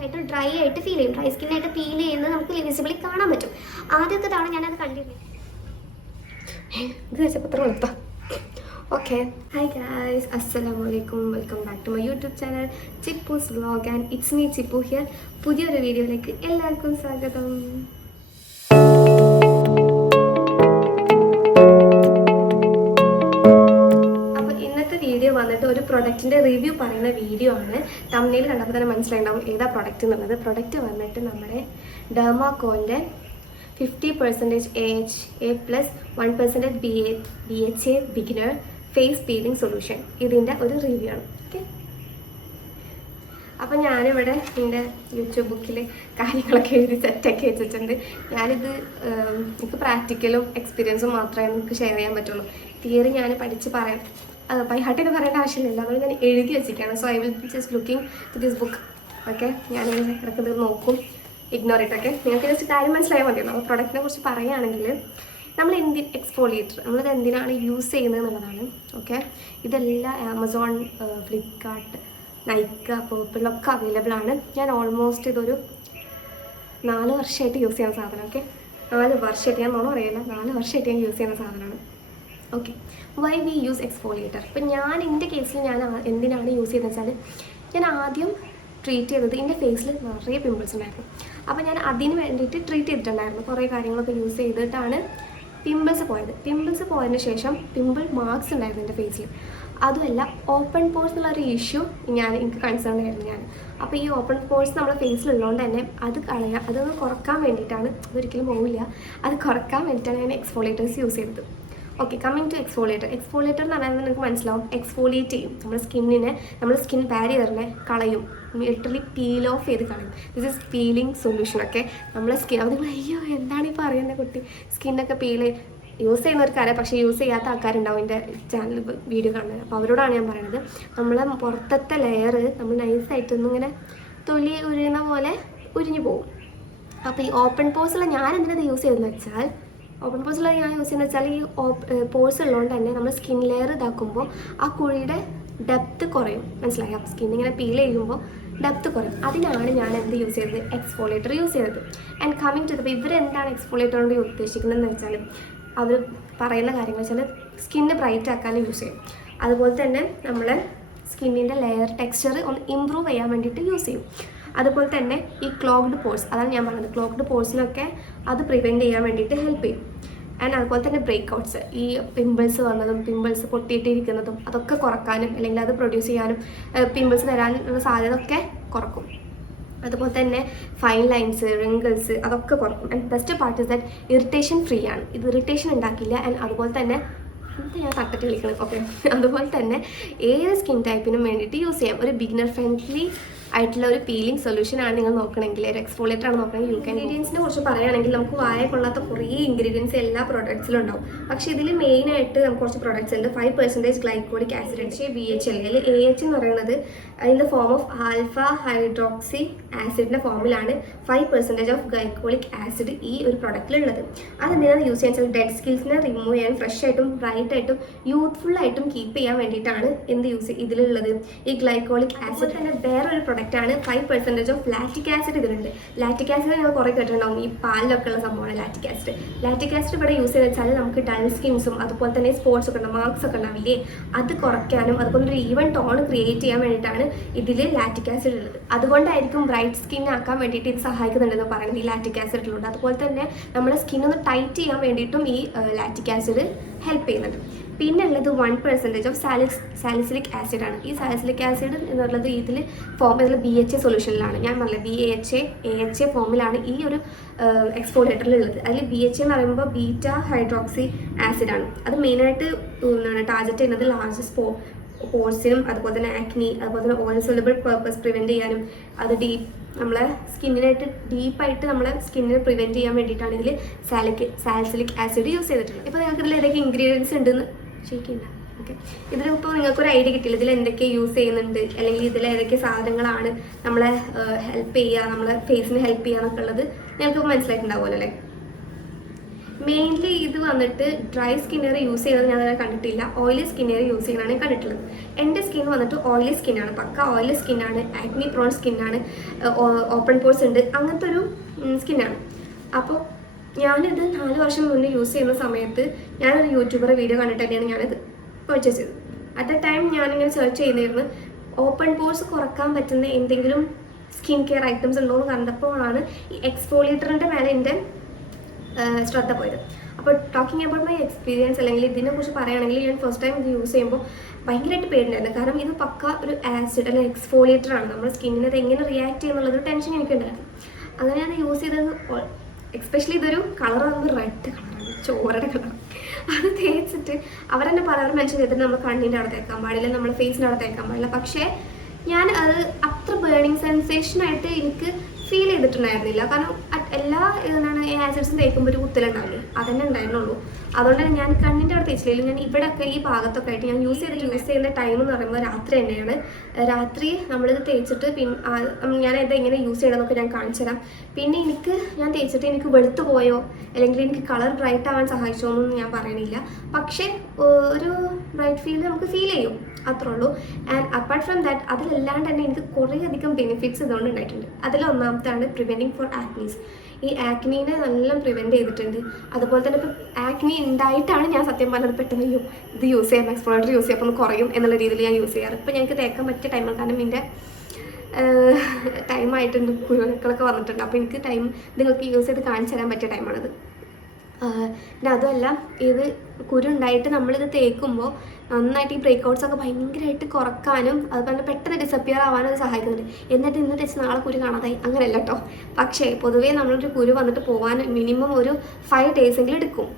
ആയിട്ട് ഡ്രൈ ആയിട്ട് ഫീൽ ചെയ്യും. ഡ്രൈ സ്കിന്നായിട്ട് ഫീൽ ചെയ്യുന്നത് നമുക്ക് വിസിബിളി കാണാൻ പറ്റും. ആദ്യത്തെ തവണ ഞാനത് കണ്ടിരുന്നു. ഇത് വെച്ചപ്പോൾ എളുപ്പം. ഓക്കെ, ഹായ് ഗായ്സ്, അസ്സലാമു അലൈക്കും. Welcome back to my YouTube channel Chippoos vlog and it's me Chippu here. പുതിയൊരു വീഡിയോയിലേക്ക് എല്ലാവർക്കും സ്വാഗതം. വീഡിയോ വന്നിട്ട് ഒരു പ്രൊഡക്റ്റിൻ്റെ റിവ്യൂ പറയുന്ന വീഡിയോ ആണ്. തമ്മിൽ കണ്ടപ്പോൾ തന്നെ മനസ്സിലായിട്ടുണ്ടാവും ഏതാ പ്രൊഡക്റ്റ് എന്നുള്ളത്. പ്രൊഡക്റ്റ് വന്നിട്ട് നമ്മുടെ ഡെർമാക്കോൻ്റെ 50% AHA+ 1% BHA beginner face peeling solution, ഇതിൻ്റെ ഒരു റിവ്യൂ ആണ്. ഓക്കെ, അപ്പം ഞാനിവിടെ എൻ്റെ യൂട്യൂബ് ബുക്കിൽ കാര്യങ്ങളൊക്കെ എഴുതി സെറ്റാക്കി വെച്ചിട്ടുണ്ട്. ഞാനിത് എനിക്ക് പ്രാക്ടിക്കലും എക്സ്പീരിയൻസും മാത്രമേ എനിക്ക് ഷെയർ ചെയ്യാൻ പറ്റുള്ളൂ. തിയറി ഞാൻ പഠിച്ച് പറയാം, ബൈ ഹാർട്ടായിട്ട് പറയേണ്ട ആവശ്യമില്ല. അതുകൊണ്ട് ഞാൻ എഴുതി വെച്ചിരിക്കുകയാണ്. So I will be just looking to this book. Okay, ഞാനിങ്ങനെ ഇടയ്ക്ക് നോക്കും, ഇഗ്നോർ ഇട്ടൊക്കെ. നിങ്ങൾക്ക് ജസ്റ്റ് കാര്യം മനസ്സിലായാൽ മതിയല്ലോ. അപ്പോൾ പ്രൊഡക്റ്റിനെ കുറിച്ച് പറയുകയാണെങ്കിൽ നമ്മൾ എക്സ്ഫോളിയേറ്റർ നമ്മളിത് എന്തിനാണ് യൂസ് ചെയ്യുന്നത് എന്നുള്ളതാണ്. ഓക്കെ, ഇതെല്ലാം ആമസോൺ, ഫ്ലിപ്കാർട്ട്, നൈക്ക, പേർപ്പിളിലൊക്കെ അവൈലബിൾ ആണ്. ഞാൻ ഓൾമോസ്റ്റ് ഇതൊരു 4 വർഷമായിട്ട് യൂസ് ചെയ്യുന്ന സാധനം. ഓക്കെ, 4 വർഷമായിട്ട്, ഞാൻ നോണ അറിയില്ല, 4 വർഷമായിട്ട് ഞാൻ യൂസ് ചെയ്യുന്ന സാധനമാണ്. Okay, why we use exfoliator. ഇപ്പം ഞാൻ എൻ്റെ കേസിൽ ഞാൻ എന്തിനാണ് യൂസ് ചെയ്തതെന്ന് വെച്ചാൽ, ഞാൻ ആദ്യം ട്രീറ്റ് ചെയ്തത് എൻ്റെ ഫേസിൽ നിറയെ പിമ്പിൾസ് ഉണ്ടായിരുന്നു. അപ്പോൾ ഞാൻ അതിന് വേണ്ടിയിട്ട് ട്രീറ്റ് ചെയ്തിട്ടുണ്ടായിരുന്നു. കുറേ കാര്യങ്ങളൊക്കെ യൂസ് ചെയ്തിട്ടാണ് പിമ്പിൾസ് പോയത്. പിമ്പിൾസ് പോയതിന് ശേഷം പിമ്പിൾ മാർക്സ് ഉണ്ടായിരുന്നു എൻ്റെ ഫേസിൽ. അതുമല്ല, ഓപ്പൺ പോഴ്സ് എന്നുള്ളൊരു ഇഷ്യൂ എനിക്ക് കൺസേൺ ആയിരുന്നു ഞാൻ. അപ്പോൾ ഈ ഓപ്പൺ പോഴ്സ് നമ്മുടെ ഫേസിലുള്ളതുകൊണ്ട് തന്നെ അതൊന്ന് കുറക്കാൻ വേണ്ടിയിട്ടാണ്, അതൊരിക്കലും പോവില്ല, അത് കുറക്കാൻ വേണ്ടിയിട്ടാണ് ഞാൻ എക്സ്ഫോളിയേറ്റേഴ്സ് യൂസ് ചെയ്തത്. Okay, coming to exfoliator. Exfoliator എന്ന് പറയുന്നത് നിങ്ങൾക്ക് മനസ്സിലാവും, എക്സ്ഫോളിയേറ്റ് ചെയ്യും നമ്മുടെ സ്കിന്നിനെ, നമ്മുടെ സ്കിൻ ബാരിയറിനെ കളയും, ലിറ്ററലി പീൽ ഓഫ് ചെയ്ത് കളയും. This is peeling solution. ഒക്കെ നമ്മളെ സ്കിൻ, അത് നിങ്ങൾ അയ്യോ എന്താണ് ഈ പറയുന്നത് കുട്ടി, സ്കിന്നൊക്കെ യൂസ് ചെയ്യുന്നവർക്കറിയാം, പക്ഷേ യൂസ് ചെയ്യാത്ത ആൾക്കാരുണ്ടാവും എൻ്റെ ചാനൽ വീഡിയോ കാണുന്നത്. അപ്പോൾ അവരോടാണ് ഞാൻ പറയുന്നത്, നമ്മളെ പുറത്തത്തെ ലെയർ നമ്മൾ നൈസായിട്ടൊന്നും ഇങ്ങനെ തൊലി ഉരിയുന്ന പോലെ ഉരിഞ്ഞു പോകും. അപ്പോൾ ഈ ഓപ്പൺ പോഴ്സുള്ള ഞാൻ എന്തിനത് യൂസ് ചെയ്തതെന്ന് വെച്ചാൽ, ഓപ്പൺ പോഴ്സുള്ള ഞാൻ യൂസ് ചെയ്യുന്നത് വെച്ചാൽ, ഈ പോഴ്സ് ഉള്ളതുകൊണ്ട് തന്നെ നമ്മൾ സ്കിൻ ലെയർ ഇതാക്കുമ്പോൾ ആ കുഴിയുടെ ഡെപ്ത്ത് കുറയും. മനസ്സിലായി, സ്കിൻ ഇങ്ങനെ പീൽ ചെയ്യുമ്പോൾ ഡെപ്ത്ത് കുറയും. അതിനാണ് ഞാൻ എന്ത് യൂസ് ചെയ്തത്, എക്സ്ഫോളിയേറ്റർ യൂസ് ചെയ്തത്. ആൻഡ് കമ്മിങ് ടു ദ, ഇവരെന്താണ് എക്സ്ഫോളിയേറ്റർ കൊണ്ട് ഉദ്ദേശിക്കുന്നതെന്ന് വെച്ചാൽ, അവർ പറയുന്ന കാര്യങ്ങൾ വെച്ചാൽ സ്കിന്ന് ബ്രൈറ്റ് ആക്കാൻ യൂസ് ചെയ്യും. അതുപോലെ തന്നെ നമ്മളെ സ്കിന്നിൻ്റെ ലെയർ ടെക്സ്ചർ ഒന്ന് ഇമ്പ്രൂവ് ചെയ്യാൻ വേണ്ടിയിട്ട് യൂസ് ചെയ്യും. അതുപോലെ തന്നെ ഈ ക്ലോഗ്ഡ് പോഴ്സ്, അതാണ് ഞാൻ പറഞ്ഞത്, ക്ലോഗ്ഡ് പോഴ്സിനൊക്കെ അത് പ്രിവെൻറ്റ് ചെയ്യാൻ വേണ്ടിയിട്ട് ഹെൽപ്പ് ചെയ്യും. ആൻഡ് അതുപോലെ തന്നെ ബ്രേക്ക് ഔട്ട്സ്, ഈ പിമ്പിൾസ് വന്നതും പിമ്പിൾസ് പൊട്ടിയിട്ടിരിക്കുന്നതും അതൊക്കെ കുറക്കാനും, അല്ലെങ്കിൽ അത് പ്രൊഡ്യൂസ് ചെയ്യാനും, പിമ്പിൾസ് വരാനുള്ള സാധ്യത ഒക്കെ കുറക്കും. അതുപോലെ തന്നെ ഫൈൻ ലൈൻസ്, റിങ്കിൾസ് അതൊക്കെ കുറക്കും. And best part is that irritation free ആണ്. ഇത് ഇറിറ്റേഷൻ ഉണ്ടാക്കില്ല. ആൻഡ് അതുപോലെ തന്നെ ഞാൻ തട്ടിട്ട് കളിക്കണം. ഓക്കെ, അതുപോലെ തന്നെ ഏത് സ്കിൻ ടൈപ്പിനും വേണ്ടിയിട്ട് യൂസ് ചെയ്യാം. ഒരു ബിഗിനർ ഫ്രണ്ട്ലി ആയിട്ടുള്ള ഒരു പീലിംഗ് സൊല്യൂഷൻ ആണ് നിങ്ങൾ നോക്കണമെങ്കിൽ, ഒരു എക്സ്ഫോളിയേറ്റർ ആണ് നോക്കണമെങ്കിൽ യു ക്യാൻ. ഇൻഗ്രീഡിയൻസിനെ കുറിച്ച് പറയുകയാണെങ്കിൽ നമുക്ക് വായ കൊള്ളാത്ത കുറേ ഇൻഗ്രീഡിയൻസ് എല്ലാ പ്രോഡക്ട്സിലും ഉണ്ടാവും. പക്ഷേ ഇതിൽ മെയിനായിട്ട് നമുക്ക് കുറച്ച് പ്രോഡക്ട്സ് ഉണ്ട്. 5% ഗ്ലൈക്കോളിക് ആസിഡ്, BHA. അതിൽ AH എന്ന് പറയുന്നത് in the form of alpha hydroxy ആസിഡിൻ്റെ ഫോമിലാണ് 5% ഓഫ് ഗ്ലൈക്കോളിക് ആസിഡ് ഈ ഒരു പ്രൊഡക്റ്റിലുള്ളത്. അതെന്തിനാണ് യൂസ് ചെയ്യാൻ വെച്ചാൽ, ഡെഡ് സ്കിൽസിനെ റിമൂവ് ചെയ്യാൻ, ഫ്രഷ് ആയിട്ടും ബ്രൈറ്റ് ആയിട്ടും യൂത്ത്ഫുള്ളായിട്ടും കീപ്പ് ചെയ്യാൻ വേണ്ടിയിട്ടാണ് ഇതിലുള്ളത് ഈ ഗ്ലൈക്കോളിക് ആസിഡ്. തന്നെ വേറൊരു പ്രൊഡക്റ്റാണ് 5% ഓഫ് ലാറ്റിക് ആസിഡ് ഇതിലുണ്ട്. ലാറ്റിക് ആസിഡ് നിങ്ങൾ കുറേ കേട്ടിട്ടുണ്ടാവും, ഈ പാലിലൊക്കെ ഉള്ള സംഭവമാണ് ലാറ്റിക് ആസിഡ്. ലാറ്റിക് ആസിഡ് ഇവിടെ യൂസ് ചെയ്ത് വെച്ചാൽ നമുക്ക് ഡൾ സ്കിൻസും അതുപോലെ തന്നെ സ്പോട്സ് ഒക്കെ ഉണ്ടാവും, മാർക്സ് ഒക്കെ ഉണ്ടാവില്ലേ, അത് കുറയ്ക്കാനും അതുപോലെ ഒരു ഈവൻ ടോൺ ക്രിയേറ്റ് ചെയ്യാൻ വേണ്ടിയിട്ടാണ് ഇതിൽ ലാറ്റിക് ആസിഡ് ഉള്ളത്. അതുകൊണ്ടായിരിക്കും ബ്രൈറ്റ് സ്കിൻ ആക്കാൻ വേണ്ടിയിട്ട് ഇത് സഹായിക്കുന്നുണ്ടെന്ന് പറയുന്നത് ഈ ലാറ്റിക് ആസിഡിലുണ്ട്. അതുപോലെ തന്നെ നമ്മുടെ സ്കിന്നൊന്ന് ടൈറ്റ് ചെയ്യാൻ വേണ്ടിയിട്ടും ഈ ലാറ്റിക് ആസിഡ് ഹെൽപ്പ് ചെയ്യുന്നുണ്ട്. പിന്നെ ഉള്ളത് 1% ഓഫ് സാലിസിലിക് ആസിഡ് ആണ്. ഈ സാലിസിലിക് ആസിഡ് എന്നുള്ളത് ഇതിൽ BHA സൊല്യൂഷനിലാണ്. ഞാൻ പറഞ്ഞില്ല, AHA ഫോമിലാണ് ഈ ഒരു എക്സ്ഫോളിയേറ്ററിലുള്ളത്. അതിൽ BHA എന്ന് പറയുമ്പോൾ ബീറ്റ ഹൈഡ്രോക്സി ആസിഡാണ്. അത് മെയിനായിട്ട് ടാർഗറ്റ് ചെയ്യുന്നത് ലാർജസ്റ്റ് പോഴ്സിനും അതുപോലെ തന്നെ ആക്നി, അതുപോലെ തന്നെ ഓയിൽ സോലബിൾ പർപ്പസ് പ്രിവെൻറ്റ് ചെയ്യാനും, അത് നമ്മളെ സ്കിന്നിനായിട്ട് ഡീപ്പായിട്ട് നമ്മളെ സ്കിന്നിനെ പ്രിവെൻറ്റ് ചെയ്യാൻ വേണ്ടിയിട്ടാണ് ഇതിൽ സാലിസിലിക് ആസിഡ് യൂസ് ചെയ്തിട്ടുള്ളത്. ഇപ്പോൾ നിങ്ങൾക്ക് ഇതിൽ ഏതൊക്കെ ഇൻഗ്രീഡിയൻസ് ഉണ്ടെന്ന് ശരിക്കില്ല. ഓക്കെ, ഇതിലിപ്പോൾ നിങ്ങൾക്കൊരു ഐഡിയ കിട്ടില്ല ഇതിൽ എന്തൊക്കെ യൂസ് ചെയ്യുന്നുണ്ട്, അല്ലെങ്കിൽ ഇതിൽ ഏതൊക്കെ സാധനങ്ങളാണ് നമ്മളെ ഹെൽപ്പ് ചെയ്യുക, നമ്മളെ ഫേസിന് ഹെൽപ്പ് ചെയ്യുക എന്നൊക്കെ ഉള്ളത് നിങ്ങൾക്ക് മനസ്സിലായിട്ടുണ്ടാവുമല്ലോ അല്ലേ. മെയിൻലി ഇത് വന്നിട്ട് ഡ്രൈ സ്കിന്നർ യൂസ് ചെയ്യുന്നത് ഞാൻ കണ്ടിട്ടില്ല, ഓയിലി സ്കിന്നർ യൂസ് ചെയ്യുന്നതാണ് ഞാൻ കണ്ടിട്ടുള്ളത്. എൻ്റെ സ്കിൻ വന്നിട്ട് ഓയിലി സ്കിന്നാണ്, പക്ക ഓയിലി സ്കിന്നാണ്, ആക്നി പ്രോൺ സ്കിന്നാണ്, ഓപ്പൺ പോർസ് ഉണ്ട്, അങ്ങനത്തെ ഒരു സ്കിന്നാണ്. അപ്പോൾ ഞാനിത് 4 വർഷം മുന്നേ യൂസ് ചെയ്യുന്ന സമയത്ത് ഞാനൊരു യൂട്യൂബറെ വീഡിയോ കണ്ടിട്ട് തന്നെയാണ് ഞാനിത് പർച്ചേസ് ചെയ്തത്. അറ്റ് എ ടൈം ഞാനിങ്ങനെ സെർച്ച് ചെയ്തിരുന്നു ഓപ്പൺ പോർസ് കുറക്കാൻ പറ്റുന്ന എന്തെങ്കിലും സ്കിൻ കെയർ ഐറ്റംസ് ഉണ്ടോ എന്ന് കണ്ടപ്പോഴാണ് ഈ എക്സ്ഫോളിയേറ്ററിൻ്റെ മേലെ എൻ്റെ ശ്രദ്ധ പോയത്. അപ്പോൾ ടോക്കിംഗ് അബൌട്ട് മൈ എക്സ്പീരിയൻസ് അല്ലെങ്കിൽ ഇതിനെക്കുറിച്ച് പറയുകയാണെങ്കിൽ ഞാൻ ഫസ്റ്റ് ടൈം ഇത് യൂസ് ചെയ്യുമ്പോൾ ഭയങ്കരമായിട്ട് പേടിണ്ടായിരുന്നു. കാരണം ഇത് പക്ക ഒരു ആസിഡ് അല്ലെങ്കിൽ എക്സ്ഫോളിയേറ്റർ ആണ്, നമ്മുടെ സ്കിന്നിന് അത് എങ്ങനെ റിയാക്ട് ചെയ്യുന്നുള്ളൊരു ടെൻഷൻ എനിക്കുണ്ടായിരുന്നു. അങ്ങനെ അത് യൂസ് ചെയ്തത് എക്സ്പെഷ്യലി ഇതൊരു കളർ വന്നത് റെഡ് കളറാണ്, ചോരയുടെ കളർ. അത് തേച്ചിട്ട് അവരെന്നെ പലവരും മെൻഷൻ ചെയ്തിട്ട് നമ്മൾ കണ്ണിൻ്റെ അവിടെ തേക്കാൻ പാടില്ല, നമ്മൾ ഫേസിൻ്റെ അവിടെ തേക്കാൻ പാടില്ല. പക്ഷേ ഞാൻ അത് അത്ര ബേണിങ് സെൻസേഷനായിട്ട് എനിക്ക് ഫീൽ ചെയ്തിട്ടുണ്ടായിരുന്നില്ല. കാരണം എല്ലാ എന്താണ് ആസിഡ്സും തേക്കുമ്പോൾ ഒരു കുത്തലുണ്ടാവില്ലേ, അതന്നെ ഉണ്ടായിരുന്നുള്ളൂ. അതുകൊണ്ട് തന്നെ ഞാൻ കണ്ണിൻ്റെ അവിടെ തേച്ചില്ല, ഞാൻ ഇവിടെയൊക്കെ ഈ ഭാഗത്തൊക്കെ ആയിട്ട് ഞാൻ യൂസ് ചെയ്യുന്ന ടൈം എന്ന് പറയുമ്പോൾ രാത്രി തന്നെയാണ്. രാത്രി നമ്മളിത് തേച്ചിട്ട് ഞാനത് എങ്ങനെ യൂസ് ചെയ്യണമെന്നൊക്കെ ഞാൻ കാണിച്ചു തരാം. പിന്നെ ഞാൻ തേച്ചിട്ട് എനിക്ക് വെളുത്തു പോയോ അല്ലെങ്കിൽ എനിക്ക് കളർ ബ്രൈറ്റ് ആവാൻ സഹായിച്ചോ എന്നൊന്നും ഞാൻ പറയണില്ല. പക്ഷേ ഒരു ബ്രൈറ്റ് ഫീൽ നമുക്ക് ഫീൽ ചെയ്യും, അത്രേ ഉള്ളൂ. ആൻഡ് അപ്പാർട്ട് ഫ്രം ദാറ്റ് അതിലല്ലാണ്ട് തന്നെ എനിക്ക് കുറേയധികം ബെനിഫിറ്റ്സ് ഇതുകൊണ്ട് ഉണ്ടായിട്ടുണ്ട്. അതിലൊന്നാമത്താണ് പ്രിവെൻറ്റിങ് ഫോർ ആക്നീസ്. ഈ ആക്നീനെ നല്ല പ്രിവെൻറ്റ് ചെയ്തിട്ടുണ്ട്. അതുപോലെ തന്നെ ഇപ്പം ആക്നി ഉണ്ടായിട്ടാണ് ഞാൻ സത്യം പറഞ്ഞത് പെട്ടെന്ന് ഇത് യൂസ് ചെയ്യാം, എക്സ്പ്ലോറേറ്റർ യൂസ് ചെയ്യാം, അപ്പം കുറയും എന്നുള്ള രീതിയിൽ ഞാൻ യൂസ് ചെയ്യാറ്. ഇപ്പം ഞങ്ങൾക്ക് തേക്കാൻ പറ്റിയ ടൈമാണ്, കാരണം എൻ്റെ ടൈമായിട്ടുണ്ട്, കുരുക്കളൊക്കെ വന്നിട്ടുണ്ട്. അപ്പോൾ എനിക്ക് നിങ്ങൾക്ക് യൂസ് ചെയ്ത് കാണിച്ചു തരാൻ പറ്റിയ ടൈമാണിത്. പിന്നെ അതുമല്ല ഇത് കുരുണ്ടായിട്ട് നമ്മളിത് തേക്കുമ്പോൾ നന്നായിട്ട് ഈ ബ്രേക്കൗട്ട്സ് ഒക്കെ ഭയങ്കരമായിട്ട് കുറക്കാനും അതുപോലെ പെട്ടെന്ന് ഡിസപ്പിയർ ആവാനും അത് സഹായിക്കുന്നുണ്ട്. എന്നിട്ട് ഇന്ന് തേച്ച് നാളെ കുരു കാണാതായി അങ്ങനെയല്ല കേട്ടോ. പക്ഷേ പൊതുവേ നമ്മളൊരു കുരു വന്നിട്ട് പോകാൻ മിനിമം ഒരു 5 days എടുക്കും,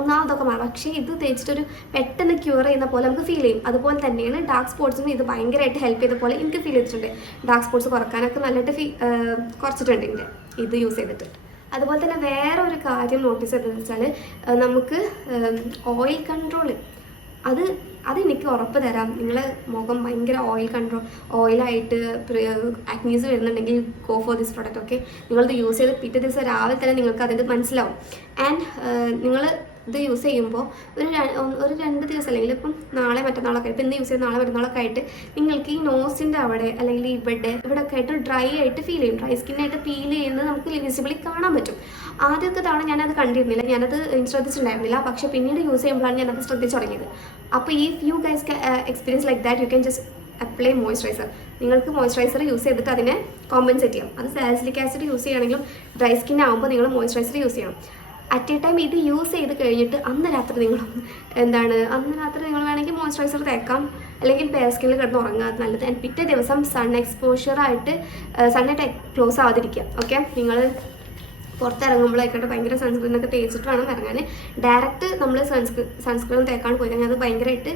ഒന്നാമതൊക്കെ മാറും. പക്ഷേ ഇത് തേച്ചിട്ടൊരു പെട്ടെന്ന് ക്യൂർ ചെയ്യുന്ന പോലെ നമുക്ക് ഫീൽ ചെയ്യും. അതുപോലെ തന്നെയാണ് ഡാർക്ക് സ്പോട്ട്സിന് ഇത് ഭയങ്കരമായിട്ട് ഹെൽപ്പ് ചെയ്ത പോലെ എനിക്ക് ഫീൽ ചെയ്തിട്ടുണ്ട്. ഡാർക്ക് സ്പോട്ട്സ് കുറക്കാനൊക്കെ നല്ലതായിട്ട് കുറച്ചിട്ടുണ്ട് എൻ്റെ ഇത് യൂസ് ചെയ്തിട്ട്. അതുപോലെ തന്നെ വേറെ ഒരു കാര്യം നോട്ടീസ് ചെയ്തതെന്ന് വെച്ചാൽ നമുക്ക് ഓയിൽ കൺട്രോൾ അതെനിക്ക് ഉറപ്പ് തരാം. നിങ്ങളെ മുഖം ഭയങ്കര ഓയിലായിട്ട് ആക്നീസ് വരുന്നുണ്ടെങ്കിൽ go for this product. Okay, നിങ്ങളിത് യൂസ് ചെയ്ത് പിറ്റേ ദിവസം രാവിലെ തന്നെ നിങ്ങൾക്ക് അതിൻ്റെ മനസ്സിലാവും. ആൻഡ് നിങ്ങൾ ഇത് യൂസ് ചെയ്യുമ്പോൾ ഒരു 2 ദിവസം അല്ലെങ്കിൽ ഇപ്പം നാളെ മറ്റന്നാളൊക്കെ ഇപ്പം ഇന്ന് യൂസ് ചെയ്ത് നാളെ മറ്റന്നാളൊക്കെ ആയിട്ട് നിങ്ങൾക്ക് ഈ നോസിൻ്റെ അവിടെ അല്ലെങ്കിൽ ഇവിടെയൊക്കെ ആയിട്ട് ഡ്രൈ ആയിട്ട് ഫീൽ ചെയ്യും. ഡ്രൈ സ്കിന്നായിട്ട് ഫീൽ ചെയ്യുന്നത് നമുക്ക് വിസിബിളി കാണാൻ പറ്റും. ആദ്യത്തെ തവണ ഞാനത് കണ്ടിരുന്നില്ല, ഞാനത് ശ്രദ്ധിച്ചിട്ടുണ്ടായിരുന്നില്ല. പക്ഷേ പിന്നീട് യൂസ് ചെയ്യുമ്പോഴാണ് ഞാനത് ശ്രദ്ധിച്ചു തുടങ്ങിയത്. അപ്പോൾ ഈ you guys experience like that you can just apply moisturiser. നിങ്ങൾക്ക് മോയ്സ്ചറൈസർ യൂസ് ചെയ്തിട്ട് അതിനെ കോമ്പൻസേറ്റ് ചെയ്യാം. അത് സാലിസിലിക് ആസിഡ് യൂസ് ചെയ്യുകയാണെങ്കിലും ഡ്രൈ സ്കിൻ ആകുമ്പോൾ നിങ്ങൾ മോയ്സ്ചറൈസർ യൂസ് ചെയ്യണം. അറ്റ് എ ടൈം ഇത് യൂസ് ചെയ്ത് കഴിഞ്ഞിട്ട് അന്ന് രാത്രി നിങ്ങൾ വേണമെങ്കിൽ മോയ്സ്ചറൈസർ തേക്കാം, അല്ലെങ്കിൽ ബെയർ സ്കിന്നിൽ കിടന്ന് ഉറങ്ങാൻ നല്ലത്. ആൻഡ് പിറ്റേ ദിവസം സൺ എക്സ്പോഷറായിട്ട് സണ്ണായിട്ട് ക്ലോസ് ആവാതിരിക്കുക. ഓക്കെ, നിങ്ങൾ പുറത്തിറങ്ങുമ്പോഴായിക്കോട്ടെ ഭയങ്കര സൺസ്ക്രീനൊക്കെ തേച്ചിട്ട് വേണം ഇറങ്ങാൻ. ഡയറക്റ്റ് നമ്മൾ സൺസ്ക്രീൻ തേക്കാണ്ട് പോയി കഴിഞ്ഞാൽ അത് ഭയങ്കരമായിട്ട്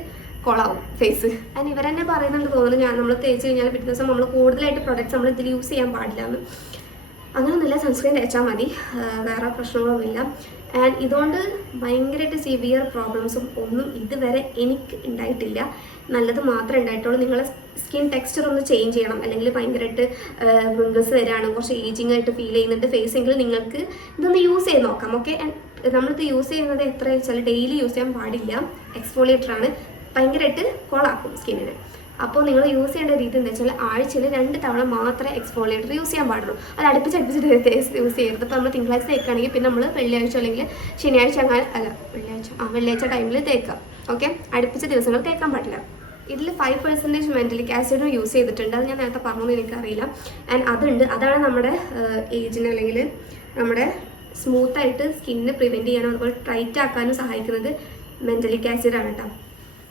കൊളാവും ഫേസ്. ആൻഡ് ഇവരെന്നെ പറയുന്നുണ്ട് തോന്നുന്നു, നമ്മൾ തേച്ച് കഴിഞ്ഞാൽ പിറ്റേ ദിവസം നമ്മൾ കൂടുതലായിട്ട് പ്രൊഡക്ട്സ് നമ്മൾ ഇതിൽ യൂസ് ചെയ്യാൻ പാടില്ല എന്ന്. അങ്ങനെയൊന്നുമില്ല, സൺസ്ക്രീൻ തേച്ചാൽ മതി, വേറെ പ്രശ്നങ്ങളൊന്നുമില്ല. ആൻഡ് ഇതുകൊണ്ട് ഭയങ്കരമായിട്ട് സിവിയർ പ്രോബ്ലംസും ഒന്നും ഇതുവരെ എനിക്ക് ഉണ്ടായിട്ടില്ല. നല്ലത് മാത്രമേ ഉണ്ടായിട്ടുള്ളൂ. നിങ്ങളെ സ്കിൻ ടെക്സ്ചർ ഒന്ന് ചേഞ്ച് ചെയ്യണം, അല്ലെങ്കിൽ ഭയങ്കരമായിട്ട് റിങ്കിൾസ് വരികയാണ്, കുറച്ച് ഏജിങ് ആയിട്ട് ഫീൽ ചെയ്യുന്നുണ്ട് ഫേസെങ്കിൽ നിങ്ങൾക്ക് ഇതൊന്ന് യൂസ് ചെയ്ത് നോക്കാം. ഓക്കെ, നമ്മളിത് യൂസ് ചെയ്യുന്നത് എത്ര വെച്ചാൽ ഡെയിലി യൂസ് ചെയ്യാൻ പാടില്ല. എക്സ്ഫോളിയേറ്ററാണ്, ഭയങ്കരമായിട്ട് കോളാക്കും സ്കിന്നിന്. അപ്പോൾ നിങ്ങൾ യൂസ് ചെയ്യേണ്ട രീതി എന്താ വെച്ചാൽ ആഴ്ചയിൽ 2 തവണ മാത്രമേ എക്സ്ഫോളിയേറ്റർ യൂസ് ചെയ്യാൻ പാടുള്ളൂ. അത് അടുപ്പിച്ചടുപ്പിച്ചിട്ട് യൂസ് ചെയ്യരുത്. ഇപ്പോൾ നമ്മൾ തിങ്കളാഴ്ച തേക്കുകയാണെങ്കിൽ പിന്നെ നമ്മൾ വെള്ളിയാഴ്ച അല്ലെങ്കിൽ ശനിയാഴ്ച വെള്ളിയാഴ്ച ടൈമിൽ തേക്കാം. ഓക്കെ, അടുപ്പിച്ച ദിവസങ്ങൾ തേക്കാൻ പാടില്ല. ഇതിൽ 5% മെന്റലിക് ആസിഡും യൂസ് ചെയ്തിട്ടുണ്ട്. അത് ഞാൻ നേരത്തെ പറഞ്ഞൊന്നും എനിക്കറിയില്ല. ആൻഡ് അതാണ് നമ്മുടെ ഏജിന് അല്ലെങ്കിൽ നമ്മുടെ സ്മൂത്തായിട്ട് സ്കിന്നിനെ പ്രിവെൻറ്റ് ചെയ്യാനും അതുപോലെ ടൈറ്റ് ആക്കാനും സഹായിക്കുന്നത് മെന്റലിക് ആസിഡാണ് കേട്ടോ.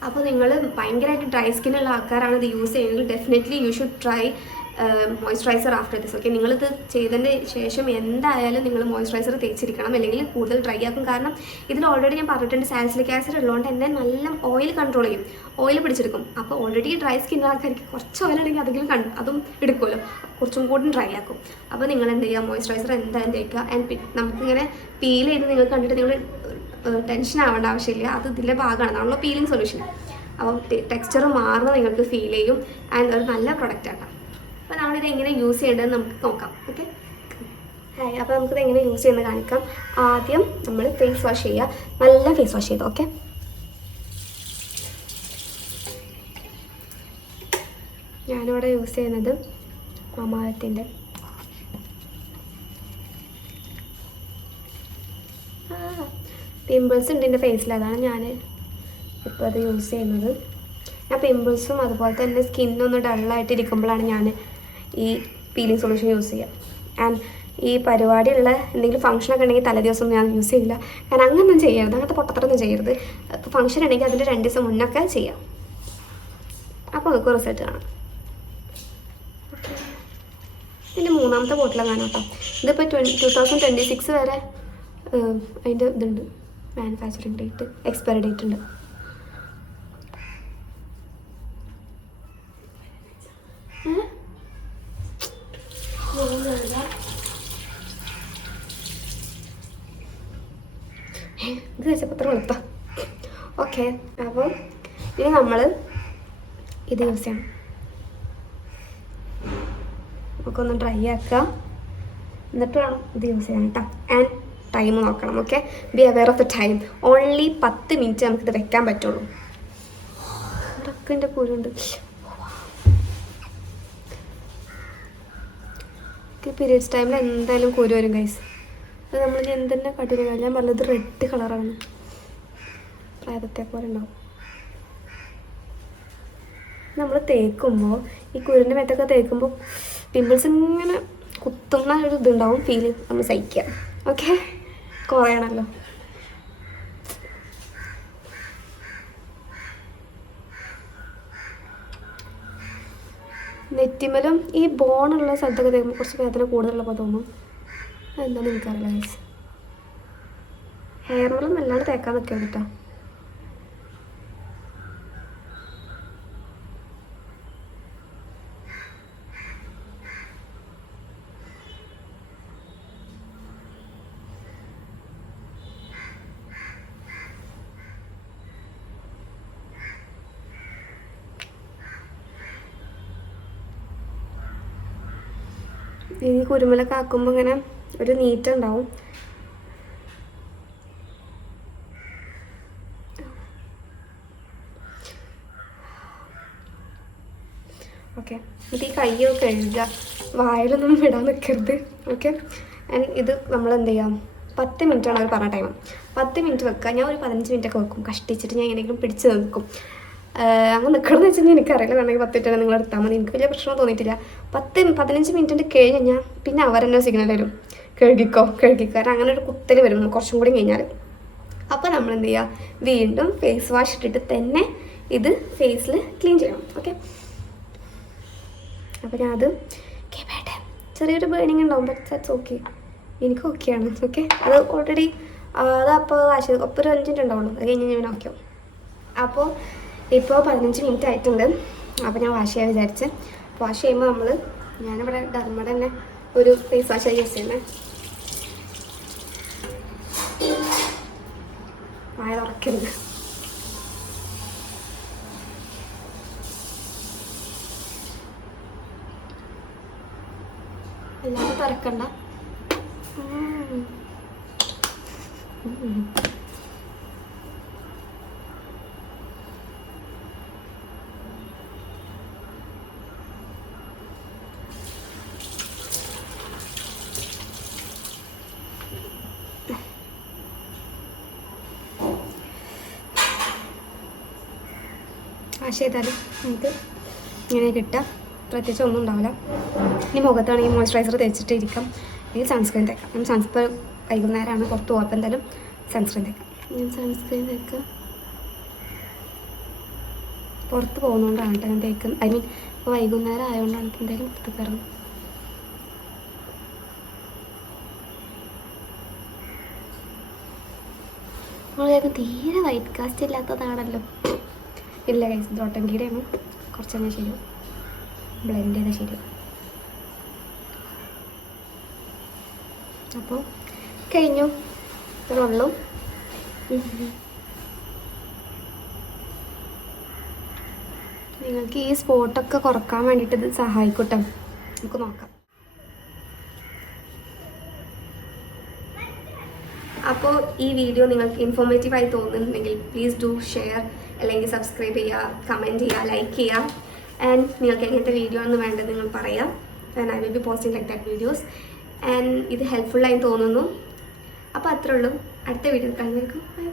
അപ്പോൾ നിങ്ങൾ ഭയങ്കരമായിട്ട് ഡ്രൈ സ്കിന്നുള്ള ആൾക്കാരാണ് ഇത് യൂസ് ചെയ്യുന്നത്, definitely you should try moisturiser after this. Okay, നിങ്ങളിത് ചെയ്തതിന് ശേഷം എന്തായാലും നിങ്ങൾ മോയ്സ്ചറൈസർ തേച്ചിരിക്കണം, അല്ലെങ്കിൽ കൂടുതൽ ഡ്രൈ ആക്കും. കാരണം ഇതിൽ ഓൾറെഡി ഞാൻ പറഞ്ഞിട്ടുണ്ട് സാലിസിലിക് ആസിഡ് ഉള്ളതുകൊണ്ട് തന്നെ നല്ല ഓയിൽ കൺട്രോൾ ചെയ്യും, ഓയിൽ പിടിച്ചെടുക്കും. അപ്പോൾ ഓൾറെഡി ഡ്രൈ സ്കിൻ ആൾക്കാർക്ക് കുറച്ച് ഓയിലുണ്ടെങ്കിൽ അതെങ്കിലും അതും എടുക്കുമല്ലോ, കുറച്ചും കൂടി ഡ്രൈ ആക്കും. അപ്പോൾ നിങ്ങൾ എന്ത് ചെയ്യുക, മോയ്സ്ചറൈസർ എന്തായാലും തേക്കുക. ആൻഡ് നമുക്കിങ്ങനെ പീൽ ചെയ്ത് നിങ്ങൾ കണ്ടിട്ട് നിങ്ങൾ ടെൻഷൻ ആവേണ്ട ആവശ്യമില്ല, അത് ഇതിൻ്റെ ഭാഗമാണ്, നമ്മളെ പീലിംഗ് സൊല്യൂഷൻ. അപ്പോൾ ടെക്സ്ചർ മാറുന്നത് നിങ്ങൾക്ക് ഫീൽ ചെയ്യും. ആൻഡ് ഒരു നല്ല പ്രൊഡക്റ്റാണ്. അപ്പോൾ നമ്മളിത് എങ്ങനെ യൂസ് ചെയ്യേണ്ടതെന്ന് നമുക്ക് നോക്കാം. ഓക്കെ, ഹായ്, അപ്പോൾ നമുക്കിത് എങ്ങനെ യൂസ് ചെയ്യുന്നത് കാണിക്കാം. ആദ്യം നമ്മൾ ഫേസ് വാഷ് ചെയ്യുക, നല്ല ഫേസ് വാഷ് ചെയ്ത്. ഓക്കെ, ഞാനിവിടെ യൂസ് ചെയ്യുന്നത് മാമാഅർത്തിൻ്റെ പിമ്പിൾസ് ഉണ്ട് എൻ്റെ ഫേസിൽ, അതാണ് ഞാൻ ഇപ്പോൾ അത് യൂസ് ചെയ്യുന്നത്. ഞാൻ പിമ്പിൾസും അതുപോലെ തന്നെ സ്കിന്നൊന്ന് ഡള്ളായിട്ട് ഇരിക്കുമ്പോഴാണ് ഞാൻ ഈ പീലിംഗ് സൊല്യൂഷൻ യൂസ് ചെയ്യുക. ആൻഡ് ഈ പരിപാടിയുള്ള എന്തെങ്കിലും ഫംഗ്ഷനൊക്കെ ഉണ്ടെങ്കിൽ തലേദിവസം ഞാൻ യൂസ് ചെയ്യില്ല. കാരണം അങ്ങനൊന്നും ചെയ്യരുത്, അങ്ങനത്തെ പൊട്ടത്തരൊന്നും ചെയ്യരുത്. ഇപ്പോൾ ഫംഗ്ഷൻ ഉണ്ടെങ്കിൽ അതിൻ്റെ 2 ദിവസം മുന്നൊക്കെ ചെയ്യാം. അപ്പോൾ നമുക്ക് റിസൾട്ട് കാണാം. ഇതിൻ്റെ 3ാമത്തെ ബോട്ടിലാണ് കേട്ടോ. ഇതിപ്പോൾ 2026 വരെ അതിൻ്റെ ഇതുണ്ട്, മാനുഫാക്ചറിങ് ഡേറ്റ്, എക്സ്പയറി ഡേറ്റ് ഉണ്ട്. ഇത് വെച്ചപ്പോൾ അത്ര എളുപ്പം. ഓക്കെ, അപ്പോൾ ഇനി നമ്മൾ ഇത് യൂസ് ചെയ്യണം. നമുക്ക് ഒന്ന് ഡ്രൈ ആക്കുക, എന്നിട്ട് വേണം ഇത് യൂസ് ചെയ്യാൻ കേട്ടോ. ആൻഡ് ടൈം നോക്കണം. Okay, be aware of the time. Only 10 minute നമുക്കിത് വെക്കാൻ പറ്റുള്ളൂ. ഇടക്കിൻ്റെ കുരുണ്ട്. പീരിയഡ്സ് ടൈമിൽ എന്തായാലും കുരു വരും ഗൈസ്. അത് നമ്മൾ എന്തെന്നെ കാട്ടില്ല, ഞാൻ പറഞ്ഞത് റെഡ് കളറാണ്, പ്രായത്തെ പോലെ ഉണ്ടാവും. നമ്മൾ തേക്കുമ്പോൾ ഈ കുരുവിൻ്റെ മേത്തൊക്കെ തേക്കുമ്പോൾ പിമ്പിൾസ് ഇങ്ങനെ കുത്തുന്ന ഒരു ഇതുണ്ടാവും, ഫീല് നമ്മൾ സഹിക്കുക. ഓക്കെ, കുറയണമല്ലോ. നെറ്റിമലും ഈ ബോണുള്ള സ്ഥലത്തൊക്കെ തേക്കുമ്പോൾ കുറച്ച് വേദന കൂടുതലുള്ളപ്പോൾ തോന്നും. അതെന്താണെന്ന് എനിക്കറിയില്ല ഗൈസ്. ഹെയർമലും നല്ലാണ്ട് തേക്കാൻ നിൽക്കരുത് കേട്ടോ. ഈ കുരുമുളക് ആക്കുമ്പോൾ ഇങ്ങനെ ഒരു നീറ്റുണ്ടാവും. ഓക്കെ, എന്നിട്ട് ഈ കയ്യൊക്കെ കഴുകുക, വായിലൊന്നും ഇടാൻ നിൽക്കരുത്. ഓക്കെ, ആൻഡ് ഇത് നമ്മൾ എന്ത് ചെയ്യാം, 10 മിനിറ്റാണ് അവർ പറഞ്ഞ ടൈം. 10 മിനിറ്റ് വെക്കുക. ഞാൻ ഒരു 15 മിനിറ്റൊക്കെ വെക്കും, കഷ്ടിച്ചിട്ട് ഞാൻ എങ്ങനെയെങ്കിലും പിടിച്ച് നിൽക്കും. അങ്ങനെ നിൽക്കണമെന്ന് വെച്ചാൽ എനിക്കറിയില്ല, വേണമെങ്കിൽ 10 മിനിറ്റാണ് നിങ്ങൾ എടുത്താൽ മതി. എനിക്ക് വലിയ പ്രശ്നം തോന്നിയിട്ടില്ല. 10-15 മിനിറ്റ് കഴിഞ്ഞ് കഴിഞ്ഞാൽ പിന്നെ അവരെന്നെ സിഗ്നൽ വരും, കഴുകിക്കോ. കാരണം അങ്ങനെ ഒരു കുത്തൽ വരും കുറച്ചും കൂടി കഴിഞ്ഞാൽ. അപ്പോൾ നമ്മൾ എന്ത് ചെയ്യുക, വീണ്ടും ഫേസ് വാഷ് ഇട്ടിട്ട് തന്നെ ഇത് ഫേസിൽ ക്ലീൻ ചെയ്യണം. ഓക്കെ, അപ്പോൾ ഞാൻ അത് കേട്ടെ ചെറിയൊരു ബേണിങ് ഉണ്ടാവും, ബട്ട് ദാറ്റ്സ് ഓക്കെ, എനിക്ക് ഓക്കെയാണ്. ഓക്കെ, അത് ഓൾറെഡി അത് അപ്പോൾ വാഷ് ചെയ്ത് അപ്പോൾ ഒരു 5 മിനിറ്റ് ഉണ്ടാവുള്ളൂ, അത് കഴിഞ്ഞ് ഞാൻ ഓക്കെ ആവും. അപ്പോൾ ഇപ്പോൾ 15 മിനിറ്റ് ആയിട്ടുണ്ട്. അപ്പോൾ ഞാൻ വാഷ് ചെയ്യാൻ വിചാരിച്ച്. വാഷ് ചെയ്യുമ്പോൾ ഞാനിവിടെ ഡർമയുടെ തന്നെ ഒരു ഫേസ് വാഷാണ് യൂസ് ചെയ്യുന്നത്. വായ തുറക്കരുത്. അല്ലാതെ തുറക്കണ്ട. വാഷ് ചെയ്താൽ നമുക്ക് ഇങ്ങനെ കിട്ടുക, പ്രത്യേകിച്ച് ഒന്നും ഉണ്ടാവില്ല. ഇനി മുഖത്താണെങ്കിൽ മോയ്സ്ചറൈസർ തേച്ചിട്ട് ഇരിക്കാം, അല്ലെങ്കിൽ സൺസ്ക്രീൻ തേക്കാം. ഞാൻ സൺസ്ക്രീൻ വൈകുന്നേരമാണ് പുറത്ത് പോകുമ്പോൾ എന്തായാലും സൺസ്ക്രീൻ തേക്കാം. ഞാൻ സൺസ്ക്രീൻ തേക്കാം പുറത്ത് പോകുന്നതുകൊണ്ടാണ് കേട്ടോ ഞാൻ തേക്കും. ഐ മീൻ ഇപ്പോൾ വൈകുന്നേരം ആയതുകൊണ്ടാണ് ഇപ്പോൾ എന്തായാലും പുറത്ത് കയറുന്നത്. നമ്മൾ തീരെ വൈറ്റ് കാസ്റ്റ് ഇല്ലാത്തതാണല്ലോ. ഇല്ല ഗൈസ്, ഡോട്ടൻകീടെയാണ്, കുറച്ച് തന്നെ ശരിയാവും, ബ്ലെൻഡ് ചെയ്താൽ ശരിയാവും. അപ്പോൾ കഴിഞ്ഞു, ഇത്രേ ഉള്ളൂ. നിങ്ങൾക്ക് ഈ സ്പോട്ടൊക്കെ കുറക്കാൻ വേണ്ടിയിട്ട് ഇത് സഹായിക്കട്ടെ. നമുക്ക് നോക്കാം. അപ്പോൾ ഈ വീഡിയോ നിങ്ങൾക്ക് ഇൻഫോർമേറ്റീവായി തോന്നുന്നുണ്ടെങ്കിൽ പ്ലീസ് ഡു ഷെയർ, അല്ലെങ്കിൽ സബ്സ്ക്രൈബ് ചെയ്യുക, കമൻറ്റ് ചെയ്യുക, ലൈക്ക് ചെയ്യുക. ആൻഡ് നിങ്ങൾക്ക് എങ്ങനത്തെ വീഡിയോ ആണ് വേണ്ടത് നിങ്ങൾ പറയാം. And I will B posting like that videos. And ഇത് ഹെൽപ്ഫുള്ളായി തോന്നുന്നു. അപ്പോൾ അത്രേ ഉള്ളൂ. അടുത്ത വീഡിയോ കാണുന്നവർക്കും ബൈ.